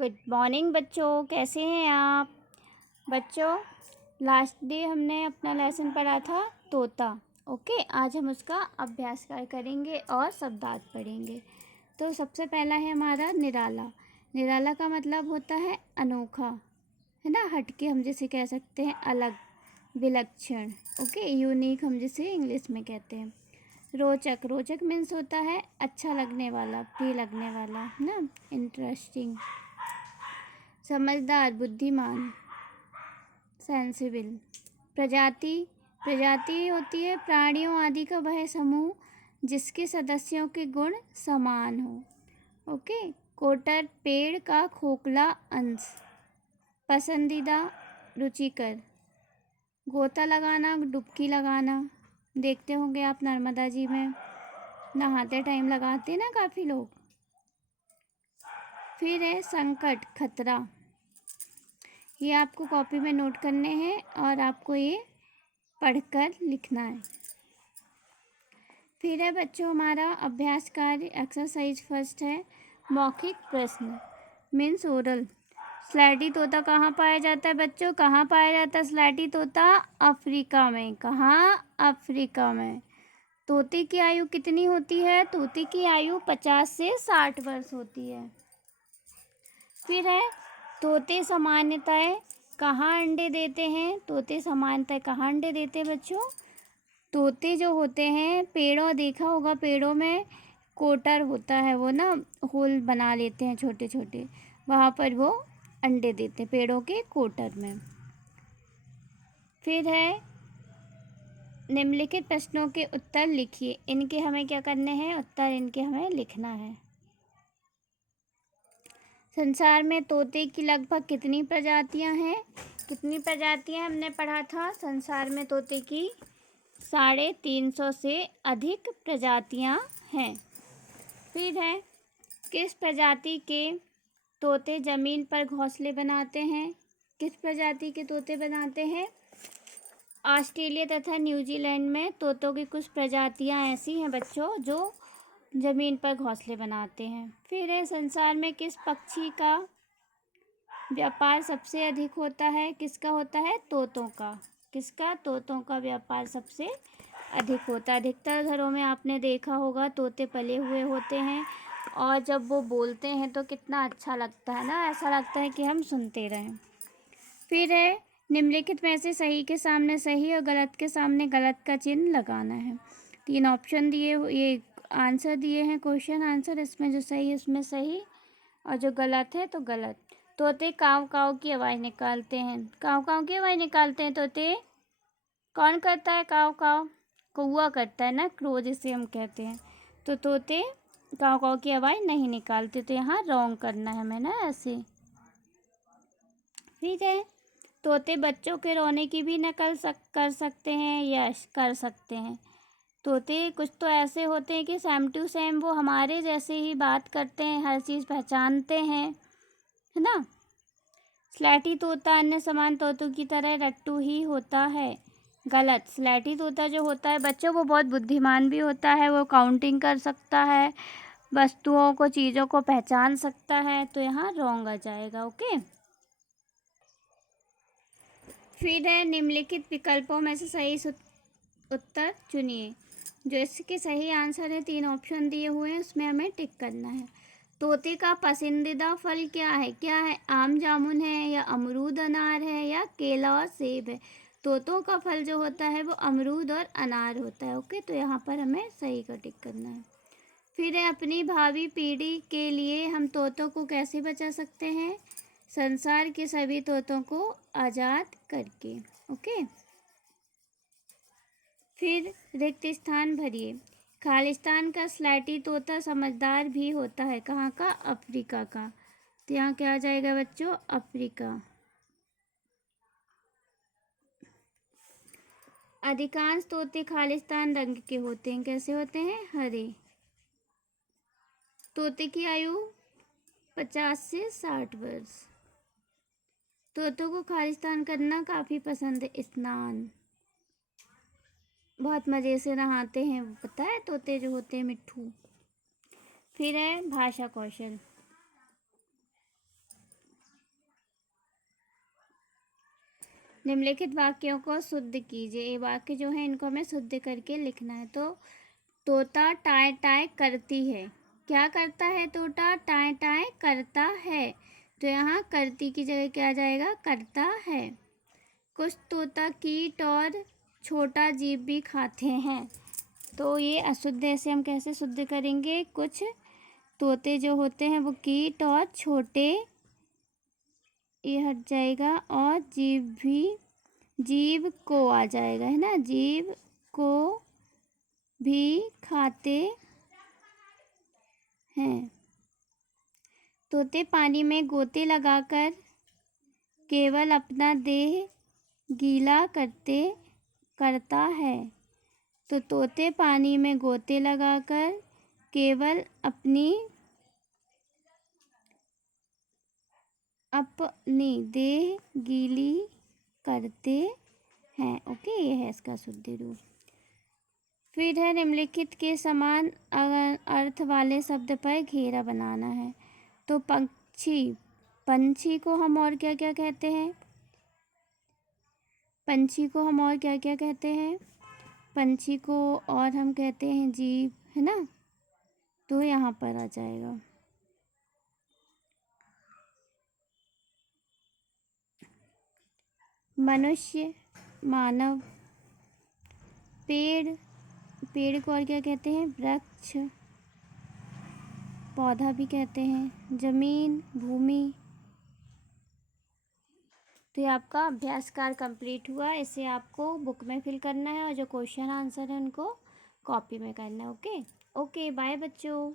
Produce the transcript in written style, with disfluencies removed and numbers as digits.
Good morning बच्चों, कैसे हैं आप बच्चों। लास्ट डे हमने अपना लेसन पढ़ा था तोता। ओके, आज हम उसका अभ्यास करेंगे और शब्दार्थ पढ़ेंगे। तो सबसे पहला है हमारा निराला। निराला का मतलब होता है अनोखा, है ना, हटके हम जिसे कह सकते हैं, अलग, विलक्षण। ओके, यूनिक हम जिसे इंग्लिश में कहते हैं। रोचक, रोचक मीन्स होता है अच्छा लगने वाला, प्रिय लगने वाला, है ना, इंटरेस्टिंग। समझदार, बुद्धिमान, सेंसिबल। प्रजाति, प्रजाति होती है प्राणियों आदि का वह समूह जिसके सदस्यों के गुण समान हो। ओके। कोटर, पेड़ का खोखला अंश। पसंदीदा, रुचिकर। गोता लगाना, डुबकी लगाना। देखते होंगे आप नर्मदा जी में नहाते टाइम लगाते ना काफ़ी लोग। फिर है संकट, खतरा। ये आपको कॉपी में नोट करने हैं और आपको ये पढ़कर लिखना है। फिर है बच्चों हमारा अभ्यास कार्य, एक्सरसाइज फर्स्ट है मौखिक प्रश्न मीन्स ओरल। स्लेटी तोता कहाँ पाया जाता है बच्चों, कहाँ पाया जाता है स्लेटी तोता? अफ्रीका में। कहाँ? अफ्रीका में। तोते की आयु कितनी होती है? तोते की आयु 50 से 60 वर्ष होती है। फिर है तोते सामान्यतः कहाँ अंडे देते हैं? तोते सामान्यतः कहाँ अंडे देते हैं बच्चों? तोते जो होते हैं, पेड़ों, देखा होगा पेड़ों में कोटर होता है, वो ना होल बना लेते हैं छोटे छोटे, वहाँ पर वो अंडे देते हैं पेड़ों के कोटर में। फिर है निम्नलिखित प्रश्नों के उत्तर लिखिए। इनके हमें क्या करने हैं? उत्तर इनके हमें लिखना है। संसार में तोते की लगभग कितनी प्रजातियां हैं? कितनी प्रजातियां हमने पढ़ा था? संसार में तोते की 350 से अधिक प्रजातियां हैं। फिर है किस प्रजाति के तोते ज़मीन पर घोंसले बनाते हैं? किस प्रजाति के तोते बनाते हैं? ऑस्ट्रेलिया तथा न्यूजीलैंड में तोतों की कुछ प्रजातियां ऐसी हैं बच्चों जो ज़मीन पर घोंसले बनाते हैं। फिर है संसार में किस पक्षी का व्यापार सबसे अधिक होता है? किसका होता है? तोतों का। किसका? तोतों का व्यापार सबसे अधिक होता है। अधिकतर घरों में आपने देखा होगा तोते पले हुए होते हैं और जब वो बोलते हैं तो कितना अच्छा लगता है ना, ऐसा लगता है कि हम सुनते रहें। फिर है निम्नलिखित में से सही के सामने सही और गलत के सामने गलत का चिन्ह लगाना है। 3 ऑप्शन दिए, ये आंसर दिए हैं, क्वेश्चन आंसर। इसमें जो सही है उसमें सही और जो गलत है तो गलत। तोते काव काव की आवाज़ निकालते हैं। काव काव की आवाज़ निकालते हैं तोते। कौन करता है काव काव? कौआ करता है ना, क्रो जिसे हम कहते हैं। तो तोते काव काव की आवाज़ नहीं निकालते, तो यहाँ रॉन्ग करना है हमें ना, ऐसे। ठीक है। तोते बच्चों के रोने की भी नकल कर सकते हैं? यस, कर सकते हैं। तोते कुछ तो ऐसे होते हैं कि सेम टू सेम वो हमारे जैसे ही बात करते हैं, हर चीज़ पहचानते हैं, है ना। स्लेटी तोता अन्य समान तोतों की तरह रट्टू ही होता है। गलत। स्लेटी तोता जो होता है बच्चों वो बहुत बुद्धिमान भी होता है, वो काउंटिंग कर सकता है, वस्तुओं को, चीज़ों को पहचान सकता है, तो यहाँ रॉन्ग आ जाएगा। ओके। फिर है निम्नलिखित विकल्पों में से सही उत्तर चुनिए। जो इसके सही आंसर है, 3 ऑप्शन दिए हुए हैं, उसमें हमें टिक करना है। तोते का पसंदीदा फल क्या है? क्या है? आम जामुन है या अमरूद अनार है या केला और सेब है? तोतों का फल जो होता है वो अमरूद और अनार होता है। ओके, तो यहाँ पर हमें सही का टिक करना है। फिर है अपनी भावी पीढ़ी के लिए हम तोतों को कैसे बचा सकते हैं? संसार के सभी तोतों को आज़ाद करके। ओके। फिर रिक्त स्थान भरिए। खालिस्तान का स्लेटी तोता समझदार भी होता है। कहाँ का? अफ्रीका का। तो यहाँ क्या आ जाएगा बच्चों? अफ्रीका। अधिकांश तोते खालिस्तान रंग के होते हैं। कैसे होते हैं? हरे। तोते की आयु 50 से 60 वर्ष। तोतों को खालिस्तान करना काफ़ी पसंद है। स्नान, बहुत मज़े से नहाते हैं, पता है तोते जो होते हैं मिट्ठू। फिर है भाषा कौशल। निम्नलिखित वाक्यों को शुद्ध कीजिए। ये वाक्य जो है इनको हमें शुद्ध करके लिखना है। तो तोता टाय टाय करती है। क्या करता है तोता? टाय टाय करता है। तो यहाँ करती की जगह क्या आ जाएगा? करता है। कुछ तोता कीट और छोटा जीव भी खाते हैं। तो ये अशुद्ध ऐसे हम कैसे शुद्ध करेंगे? कुछ तोते जो होते हैं वो कीट और छोटे, ये हट जाएगा, और जीव को आ जाएगा, है ना, जीव को भी खाते हैं। तोते पानी में गोते लगाकर केवल अपना देह गीला करता है। तो तोते पानी में गोते लगाकर केवल अपनी देह गीली करते हैं। ओके, ये है इसका शुद्ध रूप। फिर है निम्नलिखित के समान अर्थ वाले शब्द पर घेरा बनाना है। तो पंछी को हम और क्या क्या कहते हैं? पंछी को हम और क्या क्या कहते हैं? पंछी को और हम कहते हैं जीव, है ना। तो यहाँ पर आ जाएगा। मनुष्य, मानव। पेड़ को और क्या कहते हैं? वृक्ष, पौधा भी कहते हैं। जमीन, भूमि। तो ये आपका अभ्यास कार्य कंप्लीट हुआ। इसे आपको बुक में फिल करना है और जो क्वेश्चन आंसर है उनको कॉपी में करना है। ओके, बाय बच्चों।